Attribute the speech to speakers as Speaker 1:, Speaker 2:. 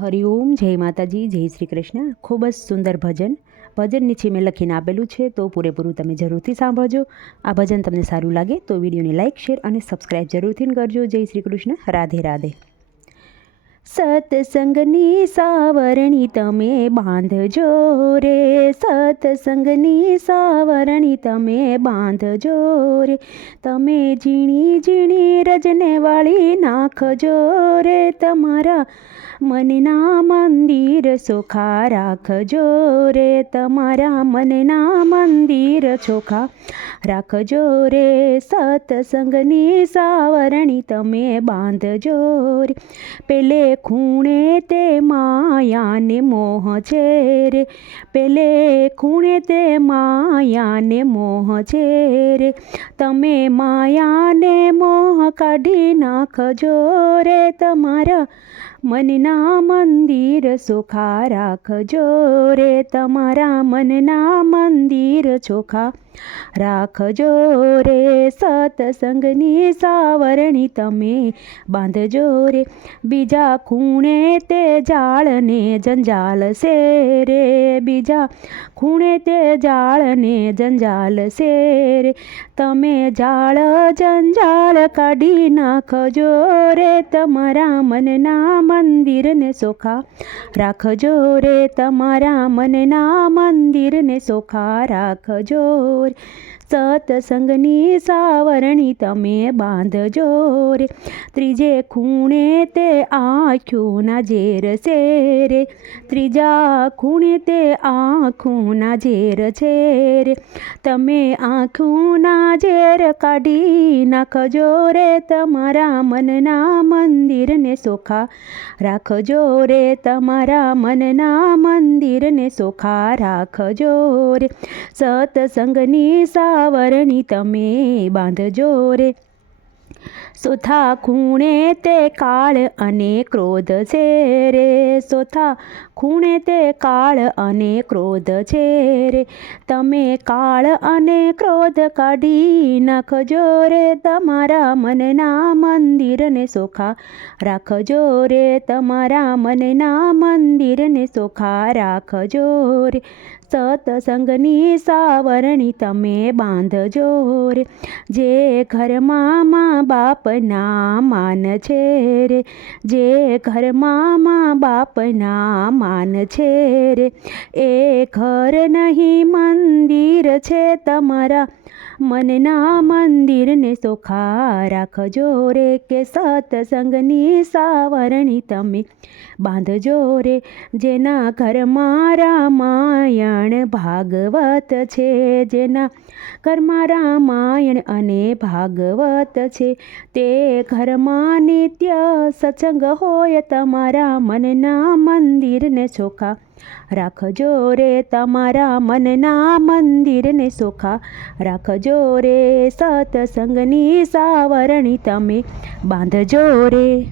Speaker 1: હરિઓમ જય માતાજી, જય શ્રી કૃષ્ણ. ખૂબ જ સુંદર ભજન. ભજન નીચે મેં લખીને આપેલું છે, તો પૂરેપૂરું તમે જરૂરથી સાંભળજો. આ ભજન તમને સારું લાગે તો વિડીયોને લાઇક શેર અને સબસ્ક્રાઈબ જરૂરથી કરજો. જય શ્રી કૃષ્ણ. રાધે રાધે. સત્સંગની સાવરણી તમે બાંધજો રે. સત્સંગની સાવરણી તમે બાંધજો રે. તમે ઝીણી ઝીણી રજને વાળી નાખજો રે. તમારા મનના મંદિર ચોખા રાખજો રે. તમારા મનના મંદિર ચોખા રાખજો રે. સત્સંગની સાવરણી તમે બાંધજો રે. પેલે ખૂણે તે માયાને મોહ છે રે. પેલે ખૂણે તે માયાને મોહ છે રે. તમે માયાને મોહ કાઢી નાખજો રે. તમારા મનના મંદિર ચોખા રાખજો રે. તમારા મનના મંદિર ચોખા રાખજો રે સત્સંગની સાવરણી તમે. બાંધજો રે બીજા ખૂણે તે જાળને જંજાલ સે રે. બીજા ખૂણે તે જાળને જંજાલ સે રે. તમે જાળ જંજાળ કાઢી નાખજો રે તમારા મનના મંદિરને સોખા. રાખજો રે તમારા મનના મંદિરને સોખા. રાખજો રે સત્સંગની સાવરણી તમે બાંધજો રે. ત્રીજે ખૂણે તે આંખોના ઝેર છે રે ત્રીજા ખૂણે તે આંખોના ઝેર છે રે તમે આંખોના ઝેર કાઢી નાખજો રે તમારા મનના મંદિરને સોખા રાખજો રે. તમારા મનના મંદિરને સોખા રાખજો રે. સત્સંગની સાવરણી તમે બાંધજો રે. સોથા ખૂણે તે કાળ અને ક્રોધ છે રે. સોથા ખૂણે તે કાળ અને ક્રોધ છે રે. તમે કાળ અને ક્રોધ કાઢી નાખજો રે. તમારા મનના મંદિરને સોખા રાખજો રે. તમારા મનના મંદિરને સોખા રાખજો રે. સત્સંગની સાવરણી તમે બાંધજો રે. જે ઘરમાં મા બાપના માન છે રે. જે ઘરમાં મા બાપના માન છે રે. એ ઘર નહીં મંદિર છે તમારા. મનના મંદિરને સોખા રાખજો રે કે સત્સંગની સાવરણી તમે બાંધજો રે. જેના ઘરમાં રામાયણ ભાગવત છે, જેના ઘરમાં રામાયણ અને ભાગવત છે, તે ઘરમાં નિત્ય સત્સંગ હોય તમારા મનના મંદિરને ચોખા રાખજો રે તમારા મનના મંદિરને સોખા. રાખજો રે સતસંગની સાવરણી તમે બાંધજો રે.